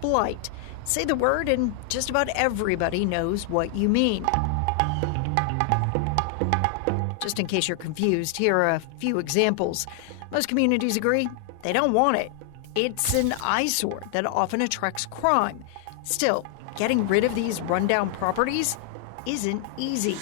blight. Say the word and just about everybody knows what you mean. Just in case you're confused, here are a few examples. Most communities agree they don't want it. It's an eyesore that often attracts crime. Still, getting rid of these rundown properties isn't easy.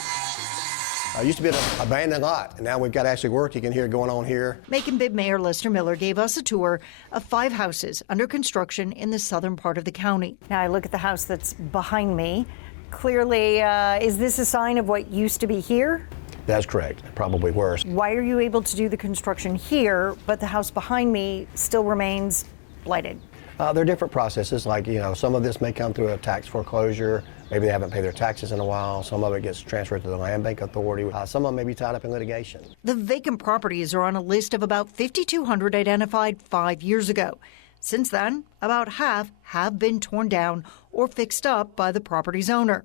It used to be an abandoned lot, and now we've got actually work. You can hear going on here. Macon-Bibb Mayor Lester Miller gave us a tour of 5 houses under construction in the southern part of the county. Now I look at the house that's behind me. Clearly, is this a sign of what used to be here? That's correct, probably worse. Why are you able to do the construction here, but the house behind me still remains blighted? There are different processes, like, some of this may come through a tax foreclosure. Maybe they haven't paid their taxes in a while. Some of it gets transferred to the Land Bank Authority. Some of them may be tied up in litigation. The vacant properties are on a list of about 5,200 identified 5 years ago. Since then, about half have been torn down or fixed up by the property's owner.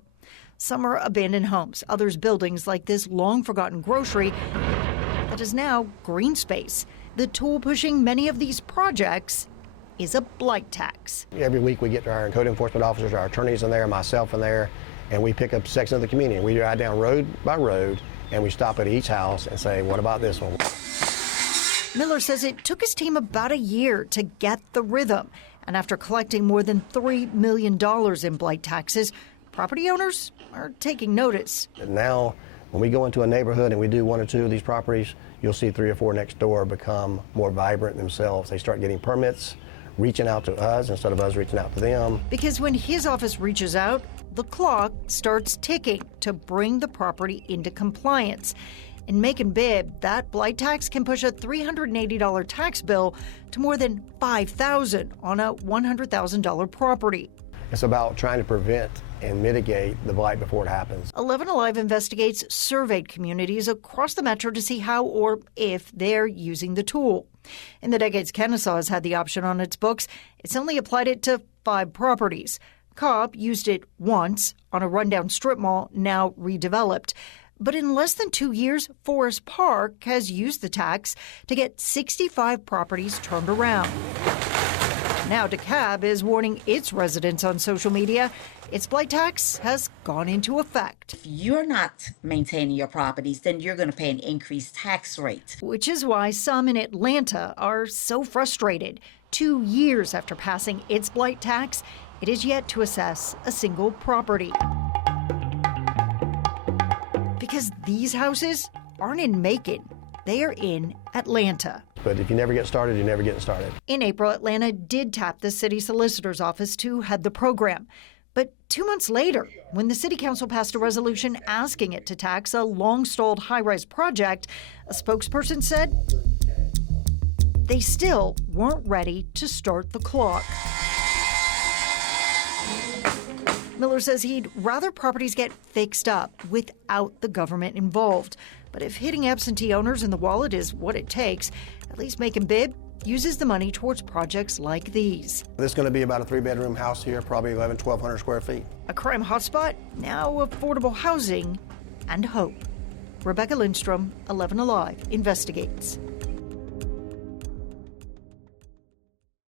Some are abandoned homes, others buildings like this long-forgotten grocery that is now green space. The tool pushing many of these projects is a blight tax. Every week we get our code enforcement officers, our attorneys in there, myself in there, and we pick up sections of the community. We drive down road by road, and we stop at each house and say, what about this one? Miller says it took his team about a year to get the rhythm. And after collecting more than $3 million in blight taxes, property owners are taking notice. And now, when we go into a neighborhood and we do 1 or 2 of these properties, you'll see 3 or 4 next door become more vibrant themselves. They start getting permits, reaching out to us instead of us reaching out to them. Because when his office reaches out, the clock starts ticking to bring the property into compliance. In Macon-Bibb, that blight tax can push a $380 tax bill to more than $5,000 on a $100,000 property. It's about trying to prevent and mitigate the blight before it happens. 11 Alive investigates surveyed communities across the metro to see how or if they're using the tool. In the decades Kennesaw has had the option on its books, it's only applied it to 5 properties. Cobb used it once on a rundown strip mall, now redeveloped. But in less than 2 years, Forest Park has used the tax to get 65 properties turned around. Now DeKalb is warning its residents on social media its blight tax has gone into effect. If you're not maintaining your properties, then you're going to pay an increased tax rate. Which is why some in Atlanta are so frustrated. 2 years after passing its blight tax, it is yet to assess a single property. Because these houses aren't in Macon, they are in Atlanta. But if you never get started, you never get started. In April, Atlanta did tap the city solicitor's office to head the program. But 2 months later, when the city council passed a resolution asking it to tax a long-stalled high-rise project, a spokesperson said they still weren't ready to start the clock. Miller says he'd rather properties get fixed up without the government involved. But if hitting absentee owners in the wallet is what it takes, at least Macon-Bibb uses the money towards projects like these. This is going to be about a 3-bedroom house here, probably 1,200 square feet. A crime hotspot, now affordable housing and hope. Rebecca Lindstrom, 11 Alive, investigates.